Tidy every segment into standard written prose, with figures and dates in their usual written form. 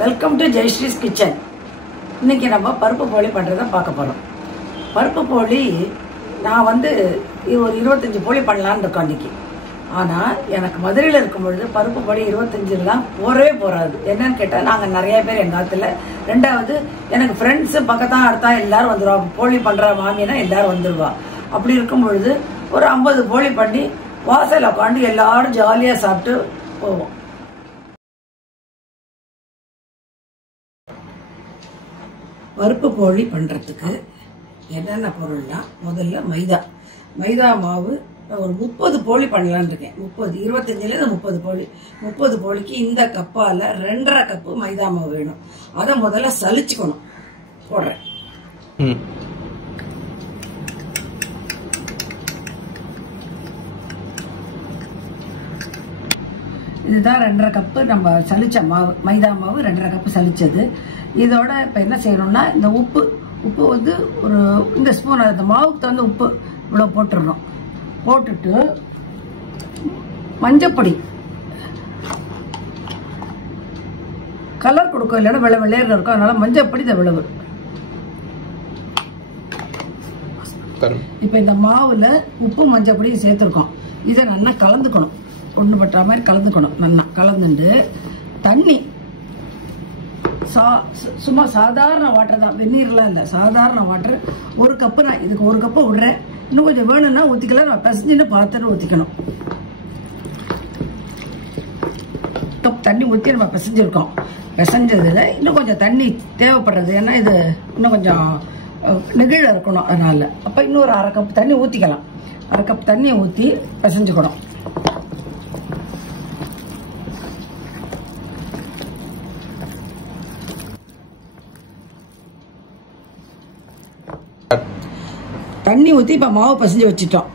Welcome to Jayasree's kitchen. இன்னைக்கு நம்ம பருப்பு போலி பண்ணுறதை பார்க்க போகிறோம். பருப்பு போலி நான் ஒரு 25 போலி பண்ணலான்னு இருக்கோம் அன்றைக்கி. ஆனால் எனக்கு மதுரையில் இருக்கும் பொழுது பருப்பு போலி 25லாம் போறவே போகாது. என்னன்னு கேட்டால் நாங்கள் நிறைய பேர் எங்கள் காலத்தில். ரெண்டாவது எனக்கு ஃப்ரெண்ட்ஸு பக்கத்தான் அடுத்தா எல்லாரும் வந்துடுவா. போலி பண்ணுற மாமினா எல்லாரும் வந்துடுவா. அப்படி இருக்கும் பொழுது ஒரு 50 போலி பண்ணி வாசல் உட்காந்து எல்லாரும் ஜாலியாக சாப்பிட்டு போவோம். பருப்பு போலி பண்ணுறதுக்கு என்னென்ன பொருள்னா, முதல்ல மைதா மாவு ஒரு 30 போலி பண்ணலான்னு இருக்கேன். 25லேருந்து 30 போலி. 30 போலிக்கு இந்த கப்பால் 2.5 கப்பு மைதா மாவு வேணும். அதை முதல்ல சலிச்சுக்கணும். போடுறேன். இதுதான் 2.5 கப்பு நம்ம சலிச்ச மாவு. மைதா மாவு 2.5 கப்பு சலிச்சது. இதோட இப்போ என்ன செய்யணும்னா, இந்த உப்பு வந்து ஒரு இந்த ஸ்பூன், அந்த மாவுக்கு தகுந்த உப்பு இவ்வளோ போட்டுடணும். போட்டுட்டு மஞ்சப்பொடி, கலர் கொடுக்கும், இல்லைன்னா வெள்ளை வெள்ளையர் இருக்கும். அதனால மஞ்சப்பொடி இந்த விளவு. இப்போ இந்த மாவுல உப்பு மஞ்சப்பொடியும் சேர்த்துருக்கோம். இதை நல்லா கலந்துக்கணும். ஒன்று பட்டுற மாதிரி கலந்துக்கணும். நல்லா கலந்துட்டு தண்ணி சும்மா சாதாரண வாட்டர் தான், வெந்நீர்லாம் இல்லை, சாதாரண வாட்டர் 1 கப்பு. நான் இதுக்கு 1 கப்பு விடுறேன். இன்னும் கொஞ்சம் வேணும்னா ஊற்றிக்கலாம். நான் பிசைஞ்சுட்டு பார்த்துட்டு ஊற்றிக்கணும். கப் தண்ணி ஊற்றி நம்ம பிசைஞ்சிருக்கோம். பிசைஞ்சதில் இன்னும் கொஞ்சம் தண்ணி தேவைப்படுறது. ஏன்னா இது இன்னும் கொஞ்சம் நெகிழ இருக்கணும். அதனால அப்போ இன்னொரு 1/2 கப் தண்ணி ஊற்றிக்கலாம். 1/2 கப் தண்ணியை ஊற்றி பிசைஞ்சுக்கணும். தண்ணி ஊற்றி இப்போ மாவு பசைஞ்சு வச்சுட்டோம்.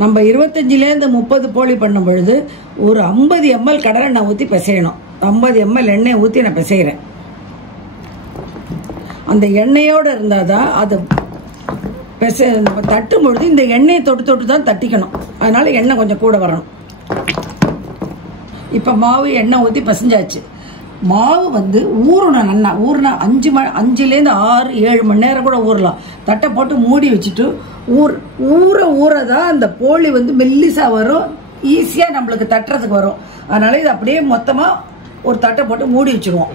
நம்ம 25லேருந்து 30 போலி பண்ணும் பொழுது ஒரு 50 ml கடலெண்ணெய் ஊற்றி பிசையணும். 50 ml எண்ணெய் ஊற்றி நான் பிசைகிறேன். அந்த எண்ணெயோடு இருந்தால் தான் அது நம்ம தட்டும் பொழுது இந்த எண்ணெயை தொட்டு தான் தட்டிக்கணும். அதனால எண்ணெய் கொஞ்சம் கூட வரணும். இப்போ மாவு எண்ணெய் ஊற்றி பசைஞ்சாச்சு. மாவு ஊறணும். நல்லா ஊறினா 5லேருந்து 6-7 மணி நேரம் கூட ஊறலாம். தட்டை போட்டு மூடி வச்சுட்டு ஊற தான் அந்த போலி மெல்லிசா வரும். ஈஸியாக நம்மளுக்கு தட்டுறதுக்கு வரும். அதனால இது அப்படியே மொத்தமாக ஒரு தட்டை போட்டு மூடி வச்சுருவோம்.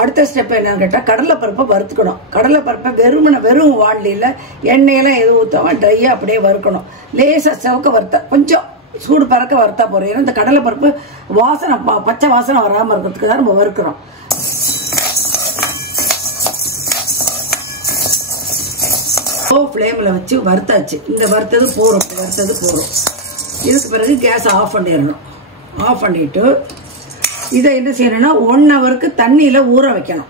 அடுத்த ஸ்டெப் என்னன்னு கேட்டால், கடலைப்பருப்பை வறுத்துக்கணும். கடலைப்பருப்பை வெறும் வாண்டியில் எண்ணெயெல்லாம் எதுவும் ஊற்றாம ட்ரையாக அப்படியே வறுக்கணும். லேசாக செவக்க வறுத்தா, கொஞ்சம் சூடு பறக்க வறுத்தா போகிறோம். ஏன்னா இந்த கடலைப்பருப்பு வாசனை, பச்சை வாசனை வராமல் இருக்கிறதுக்கு தான் நம்ம வறுக்கிறோம். லோ ஃப்ளேமில் வச்சு வறுத்தாச்சு. இந்த வறுத்தது போகிறோம். இதுக்கு பிறகு கேஸை ஆஃப் பண்ணிடணும். ஆஃப் பண்ணிவிட்டு இதை என்ன செய்யணும்னா 1 ஹவருக்கு தண்ணியில் ஊற வைக்கணும்.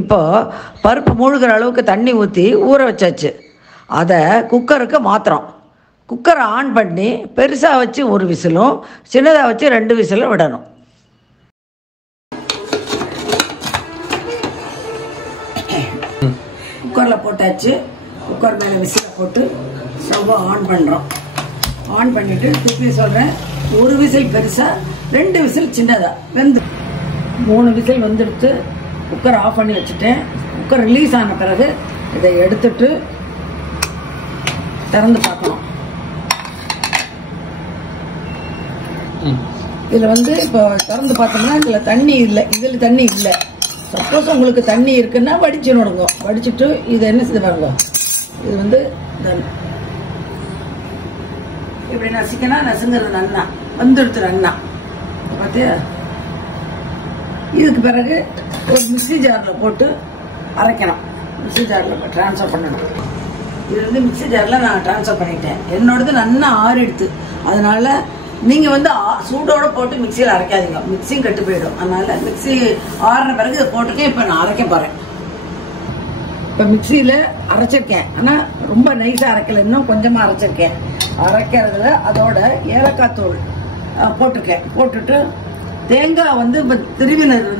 இப்போ பருப்பு மூழ்கிற அளவுக்கு தண்ணி ஊற்றி ஊற வச்சாச்சு. அதை குக்கருக்கு மாத்திரம். குக்கரை ஆன் பண்ணி பெருசாக வச்சு 1 விசிலும், சின்னதாக வச்சு 2 விசிலும் விடணும். குக்கரில் போட்டாச்சு. குக்கர் மேலே விசிலை போட்டு ஸ்டவ்வை ஆன் பண்ணுறோம். ஆன் பண்ணிவிட்டு திருப்பி சொல்கிறேன், 1 விசில் பெருசாக, 2 விசில் சின்னதாக 3 விசில் வந்துடுத்து. குக்கர் ஆஃப் பண்ணி வச்சுட்டேன். குக்கர் ரிலீஸ் ஆன பிறகு இதை எடுத்துட்டு திறந்து பார்க்கணும். இதில் இப்போ திறந்து பார்த்தோம்னா இதில் தண்ணி இல்லை. சப்போஸ் உங்களுக்கு தண்ணி இருக்குன்னா வடிச்சு விடுங்க. வடிச்சுட்டு இதை என்ன செய்து பாருங்க. இது இப்படி நசுங்கிறது நல்லா வந்துடுத்து. நல்லா பார்த்தியா? இதுக்கு பிறகு ஒரு மிக்சி ஜாரில் போட்டு அரைக்கணும். மிக்சி ஜாரில் ட்ரான்ஸ்ஃபர் பண்ணணும். இது மிக்சி ஜாரில் நான் ட்ரான்ஸ்ஃபர் பண்ணிட்டேன். என்னோடது நல்லா ஆறிடுத்து. அதனால நீங்கள் சூடோடு போட்டு மிக்சியில் அரைக்காதீங்க. மிக்சியும் கெட்டு போயிடும். அதனால மிக்சி ஆறின பிறகு இதை போட்டுருக்கேன். இப்போ நான் அரைக்க போகிறேன். இப்போ மிக்சியில் அரைச்சிருக்கேன். ஆனால் ரொம்ப நைஸாக அரைக்கல, இன்னும் கொஞ்சமாக அரைச்சிருக்கேன். அரைக்கிறதுல அதோட ஏலக்காய் தூள் போட்டிருக்கேன். போட்டுட்டு தேங்காய் இப்போ திருவினர்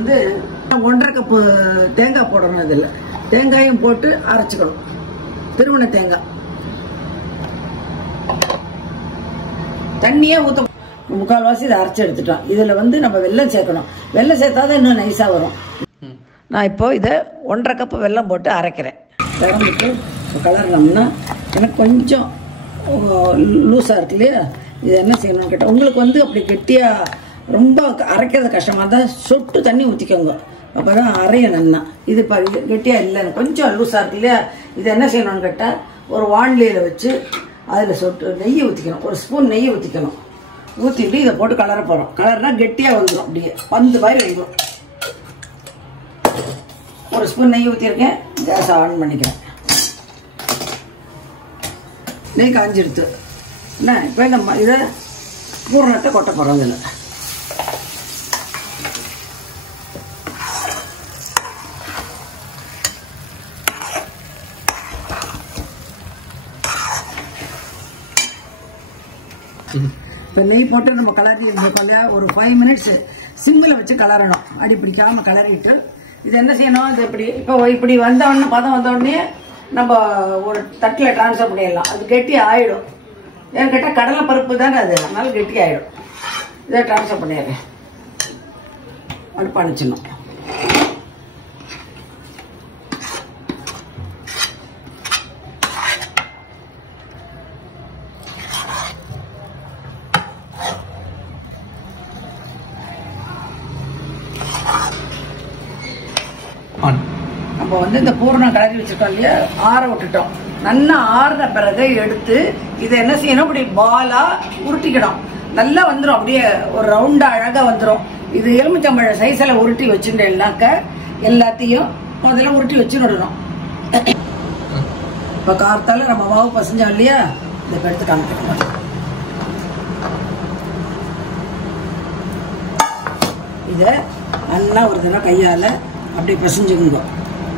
1.5 கப்பு தேங்காய் போடணும். இதில் தேங்காயும் போட்டு அரைச்சிக்கணும். திருவின தேங்காய் தண்ணியே ஊற்ற முக்கால்வாசி இதை அரைச்சி எடுத்துட்டோம். இதில் வந்து நம்ம வெல்லம் சேர்க்கணும். வெல்லம் சேர்த்தாதான் இன்னும் நைஸாக வரும். நான் இப்போ இதை 1.5 கப்பு வெல்லம் போட்டு அரைக்கிறேன். வெல்லம் போட்டு கலர்னோம்னா எனக்கு கொஞ்சம் லூஸாக இருக்கு இல்லையா, இது என்ன செய்யணும்னு கேட்டால், உங்களுக்கு வந்து அப்படி கெட்டியாக ரொம்ப அரைக்கிறது கஷ்டமாக இருந்தால் சொட்டு தண்ணி ஊற்றிக்கோங்க, அப்போ தான் அரையும் நல்லா. இது கெட்டியாக இல்லைன்னு கொஞ்சம் லூஸாக இருக்கு இல்லையா, இது என்ன செய்யணும்னு கேட்டால் ஒரு வாண்டிலியில் வச்சு அதில் சொட்டு நெய்யை ஊற்றிக்கணும். ஒரு ஸ்பூன் நெய்யை ஊற்றிக்கணும். ஊற்றிட்டு இதை போட்டு கலர போகிறோம். கலர்னா கெட்டியாக வந்துடும், அப்படியே பந்து மாதிரி வந்துடும். ஒரு ஸ்பூன் நெய் ஊற்றிருக்கேன். கேஸ் ஆன் பண்ணிக்கிறேன். நெய் காஞ்சிடுத்து என்ன. இப்போ இந்த இதை பூரணத்தை கொட்ட போகிறோம். இதில் இப்போ நெய் போட்டு நம்ம கலரி இருக்கோம் இல்லையா, ஒரு 5 மினிட்ஸ் சிம்மில் வச்சு கலரணும். அடி பிடிக்காமல் கலரிட்டு இது என்ன செய்யணும், இது இப்படி வந்தோடனே பதம் வந்தோடனே நம்ம ஒரு தட்டில் ட்ரான்ஸ்ஃபர் பண்ணிடலாம். அது கெட்டி ஆகிடும். ஏன்னு கேட்டால் கடலை பருப்பு தானே அது, அதனால கெட்டி ஆகிடும். இதை ட்ரான்ஸ்ஃபர் பண்ணிடுறேன். அடுப்பு அணைச்சிடணும். நம்ம வந்து இந்த பூரணம் கலரி வச்சிருக்கோம் இல்லையா, ஆற விட்டுட்டோம். நல்லா ஆறுன பிறகு எடுத்து இதை என்ன செய்யணும், அப்படி பாலா உருட்டிக்கணும். நல்லா வந்துடும், அப்படியே ஒரு ரவுண்டா அழகா வந்துடும். இது எலுமிச்சம்பழ சைஸ்ல உருட்டி வச்சுட்டேன்னாக்க எல்லாத்தையும் முதல்ல உருட்டி வச்சு விடணும். இப்ப கார்த்தால நம்ம மாவு பசஞ்சோம் இல்லையா, இதை எடுத்து காமிக்கணும். இதை நல்லா ஒரு தடவை கையால அப்படி பிசைஞ்சுக்குங்க.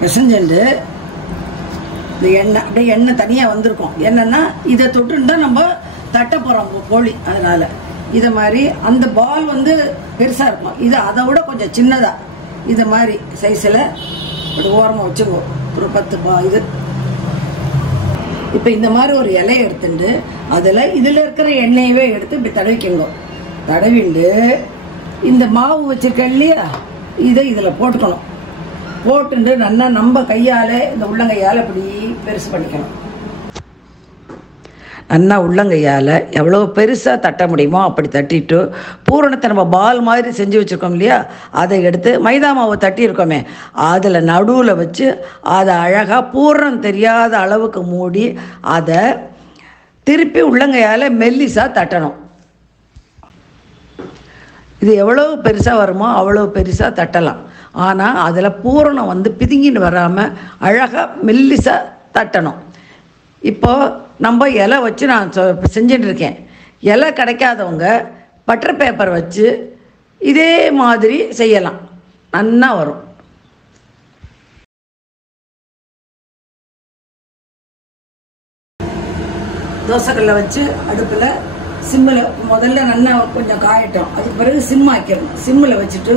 பிசைஞ்சுட்டு இந்த எண்ணெய் அப்படியே எண்ணெய் தனியாக வந்திருக்கும். என்னன்னா இதை தொட்டுன்னு தான் நம்ம தட்ட போகிறோம் போலி. அதனால இதை மாதிரி அந்த பால் வந்து பெருசாக இருக்கும். இது அதை விட கொஞ்சம் சின்னதாக இதை மாதிரி சைஸில் இப்படி ஓரமாக வச்சுக்கோ. ஒரு 10 இது இப்போ இந்த மாதிரி ஒரு இலையை எடுத்துட்டு இதில் இருக்கிற எண்ணெயவே எடுத்து இப்படி தடவிக்கோங்க. தடவிண்டு இந்த மாவு வச்சிருக்க இல்லையா, இதை இதில் போட்டுக்கணும். போட்டு நல்லா நம்ம கையால் இந்த உள்ளங்கையால் இப்படி பெருசு பண்ணிக்கணும். நல்லா உள்ளங்கையால் எவ்வளோ பெருசாக தட்ட முடியுமோ அப்படி தட்டிட்டு பூரணத்தை நம்ம பால் மாதிரி செஞ்சு வச்சுருக்கோம் இல்லையா, அதை எடுத்து மைதா மாவை தட்டியிருக்கோமே அதில் நடுவில் வச்சு அதை அழகாக பூரணம் தெரியாத அளவுக்கு மூடி அதை திருப்பி உள்ளங்கையால் மெல்லிசாக தட்டணும். இது எவ்வளோ பெருசாக வருமோ அவ்வளோ பெருசாக தட்டலாம். ஆனால் அதில் பூரணம் வந்து பிதுங்கின்னு வராமல் அழகாக மெல்லிசாக தட்டணும். இப்போது நம்ம இலை வச்சு நான் செஞ்சுட்டு இருக்கேன். இலை கிடைக்காதவங்க பட்டர் பேப்பர் வச்சு இதே மாதிரி செய்யலாம், நல்லா வரும். தோசைக்கல்லை வச்சு அடுப்பில் சிம்மில் முதல்ல நல்லா கொஞ்சம் காயட்டும். அதுக்கு பிறகு சிம் ஆக்கிடணும். சிம்மில் வச்சுட்டு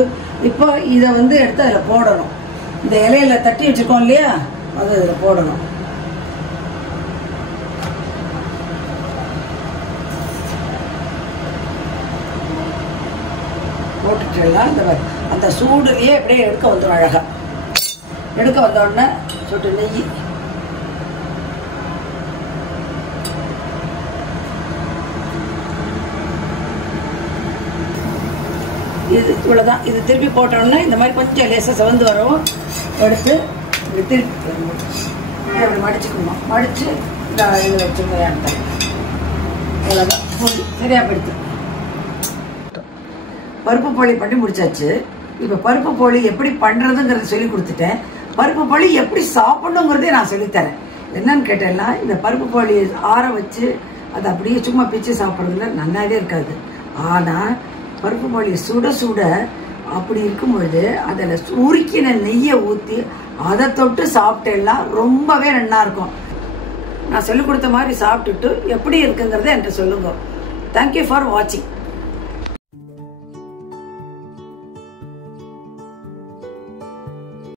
இப்போ இதை வந்து எடுத்து அதில் போடணும். இந்த இலையில தட்டி வச்சுருக்கோம் இல்லையா, அதை அதில் போடணும். போட்டுட்டுலாம் அந்த சூடுலேயே அப்படியே எடுக்க வந்துடும். அழகாக எடுக்க வந்தோடனே சொட்டு நெய், இது இவ்வளோதான். இது திருப்பி போட்டோம்னா இந்த மாதிரி கொஞ்சம் லேசாக செவந்து வரும். எடுத்து இப்படி திருப்பி இப்படி மடிச்சுக்கணும். மடித்து இந்த இதில் வச்சுருந்தேன். இவ்வளோதான் போட்டு சரியாக போயிடுத்து. பருப்பு போலி பண்ணி முடிச்சாச்சு. இப்போ பருப்பு போலி எப்படி பண்ணுறதுங்கிறத சொல்லி கொடுத்துட்டேன். பருப்பு போலி எப்படி சாப்பிடணுங்கிறதே நான் சொல்லித்தரேன். என்னன்னு கேட்டேன்னா, இந்த பருப்பு போலி ஆற வச்சு அதை அப்படியே சும்மா பிச்சு சாப்பிட்றதுல நல்லாவே இருக்காது. ஆனால் பருப்பு போலி சுட சுட அப்படி இருக்கும்பொழுது அதில் உருக்கின நெய்யை ஊற்றி அதை தொட்டு சாப்பிட்டெல்லாம் ரொம்பவே நல்லா இருக்கும். நான் சொல்லிக் கொடுத்த மாதிரி சாப்பிட்டுட்டு எப்படி இருக்குங்கிறத என்கிட்ட சொல்லுங்க. தேங்க்யூ ஃபார் வாட்சிங்.